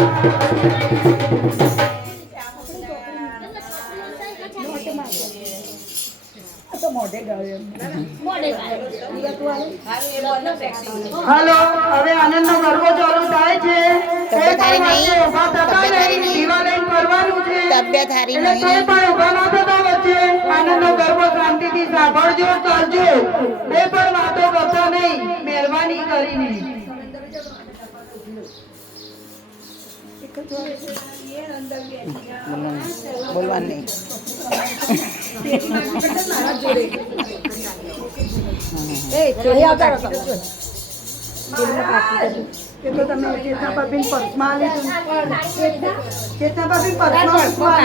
hello હવે આનંદનો ગરબો ચાલુ થાય છે તબિયત હારી નહીં કરવાનું છે તબિયત હારી એટલે કોઈ નહીં પણ ઉભા ના થતા વચ્ચે આનંદનો ગરબો શાંતિથી સાંભળજો ચાલજો એ પણ વાતો કરતા નહીં મહેરબાની કરીને બોલવાનું નહીં તો તમે ચેતના ભાભી પર્સમાં આલી ચેતના ભાભી પર્સમાં